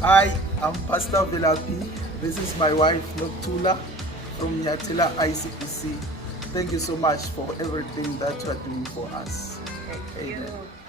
Hi, I'm Pastor Velapi. This is my wife, Nyathela, from Nyathela ICBC. Thank you so much for everything that you are doing for us. Thank Amen. you.